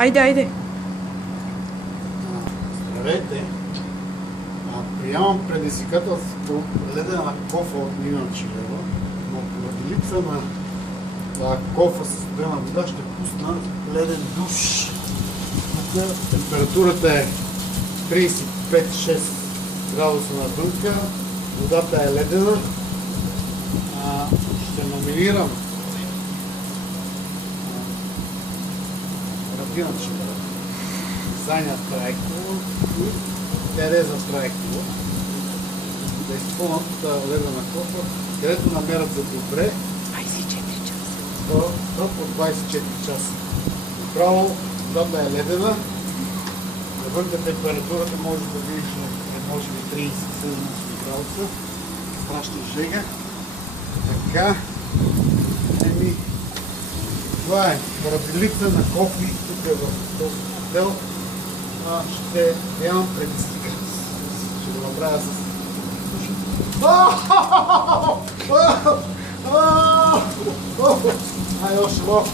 Айде. Здравейте. Приемам предизвикателството ледена кофа от Милиан Чилева, но поради липса на кофа с студена вода ще пусна леден душ. Тук температурата е 35-6 градуса навънка, водата е ледена. Ще номинирам Радина Чилева, Саня Трайкова и Тереза Трайкова да изпълнят ледена кофа, където намерят за добре 24 часа. до по 24 часа. Направо водата е ледена, навънка температурата може да видиш може би 37 градуса, страшна жега. Така, това е, поради липса на кофи тук в този хотел, ще нямам предизвикателство. Ще го направя с ай, още малко.